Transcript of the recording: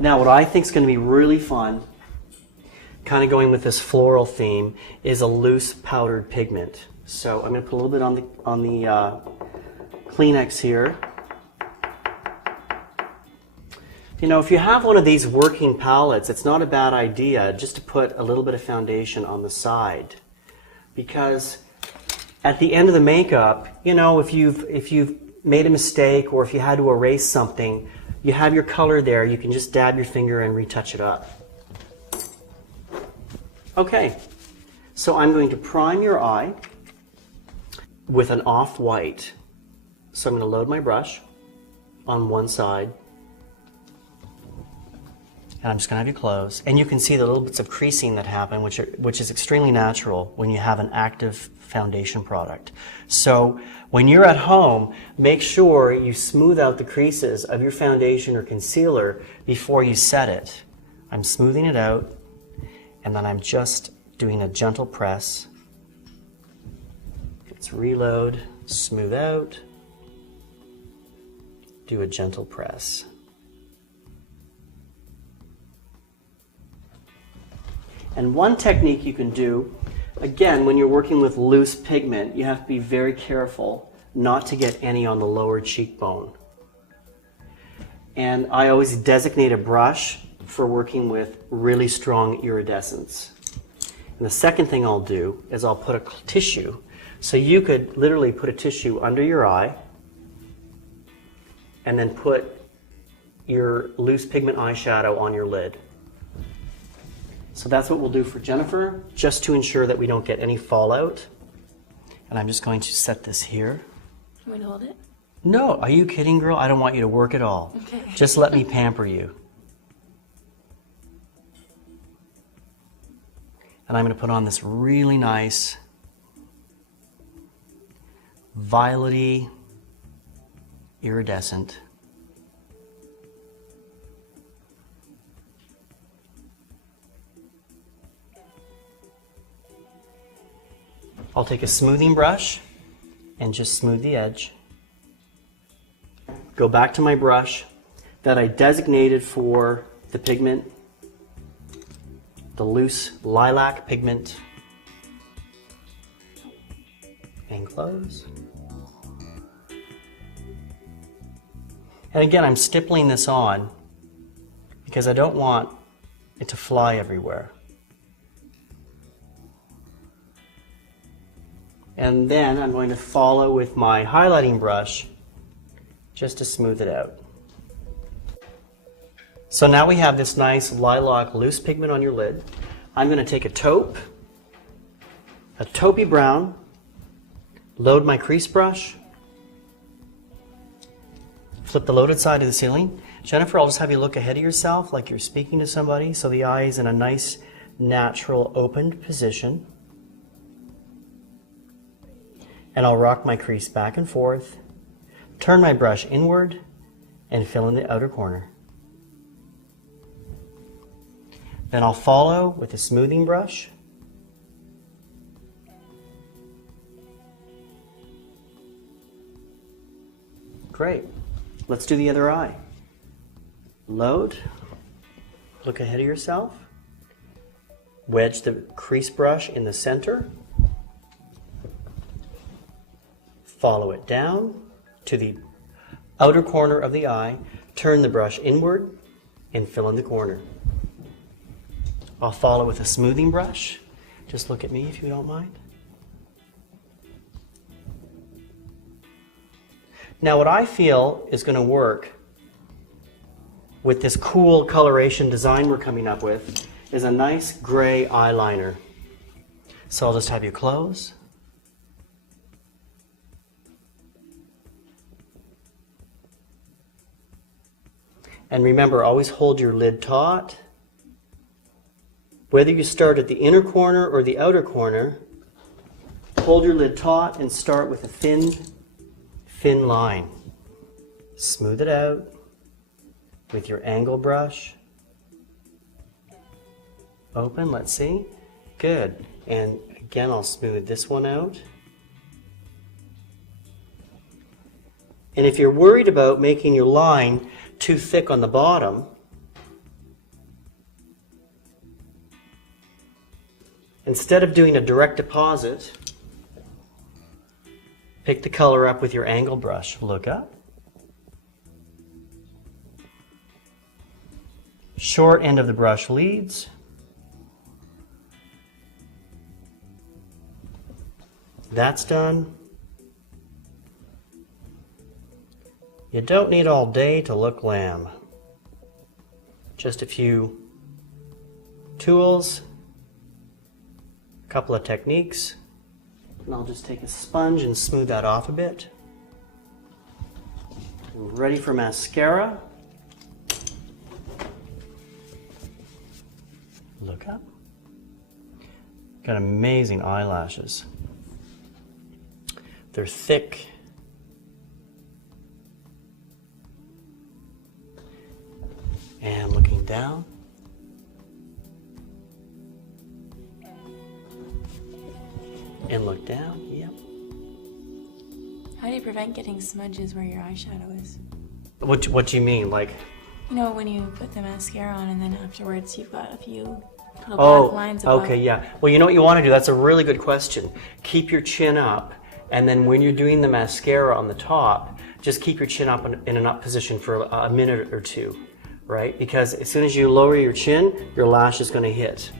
Now what I think is going to be really fun, kind of going with this floral theme, is a loose powdered pigment. So I'm going to put a little bit on the Kleenex here. You know, if you have one of these working palettes, it's not a bad idea just to put a little bit of foundation on the side, because at the end of the makeup, you know, if you've made a mistake or if you had to erase something, you have your color there. You can just dab your finger and retouch it up. Okay, so I'm going to prime your eye with an off-white. So I'm going to load my brush on one side. And I'm just going to have you close. And you can see the little bits of creasing that happen, which is extremely natural when you have an active foundation product. So when you're at home, make sure you smooth out the creases of your foundation or concealer before you set it. I'm smoothing it out, and then I'm just doing a gentle press. Let's reload, smooth out, do a gentle press. And one technique you can do, again, when you're working with loose pigment, you have to be very careful not to get any on the lower cheekbone. And I always designate a brush for working with really strong iridescence. And the second thing I'll do is I'll put a tissue. So you could literally put a tissue under your eye and then put your loose pigment eyeshadow on your lid. So that's what we'll do for Jennifer, just to ensure that we don't get any fallout. And I'm just going to set this here. You want me to hold it? No, are you kidding, girl? I don't want you to work at all. Okay. Just let me pamper you. And I'm going to put on this really nice violety iridescent. I'll take a smoothing brush and just smooth the edge. Go back to my brush that I designated for the pigment, the loose lilac pigment, and close. And again, I'm stippling this on because I don't want it to fly everywhere. And then I'm going to follow with my highlighting brush just to smooth it out. So now we have this nice lilac loose pigment on your lid. I'm going to take a taupey brown, load my crease brush, flip the loaded side to the ceiling. Jennifer, I'll just have you look ahead of yourself like you're speaking to somebody, so the eye is in a nice, natural, opened position. And I'll rock my crease back and forth, turn my brush inward, and fill in the outer corner. Then I'll follow with a smoothing brush. Great. Let's do the other eye. Load, look ahead of yourself, wedge the crease brush in the center, follow it down to the outer corner of the eye, turn the brush inward, and fill in the corner. I'll follow with a smoothing brush. Just look at me if you don't mind. Now what I feel is going to work with this cool coloration design we're coming up with is a nice gray eyeliner. So I'll just have you close. And remember, always hold your lid taut. Whether you start at the inner corner or the outer corner, hold your lid taut and start with a thin line. Smooth it out with your angle brush. Open, let's see. Good. And again, I'll smooth this one out. And if you're worried about making your line too thick on the bottom, instead of doing a direct deposit, pick the color up with your angle brush. Look up. Short end of the brush leads. That's done. You don't need all day to look glam. Just a few tools, a couple of techniques, and I'll just take a sponge and smooth that off a bit. We're ready for mascara. Look up. Got amazing eyelashes. They're thick. And looking down. And look down, yep. How do you prevent getting smudges where your eyeshadow is? What do you mean, like? You know, when you put the mascara on and then afterwards you've got a few little black lines above. Okay, yeah. Well, you know what you want to do? That's a really good question. Keep your chin up, and then when you're doing the mascara on the top, just keep your chin up in an up position for a minute or two, right? Because as soon as you lower your chin, your lash is going to hit.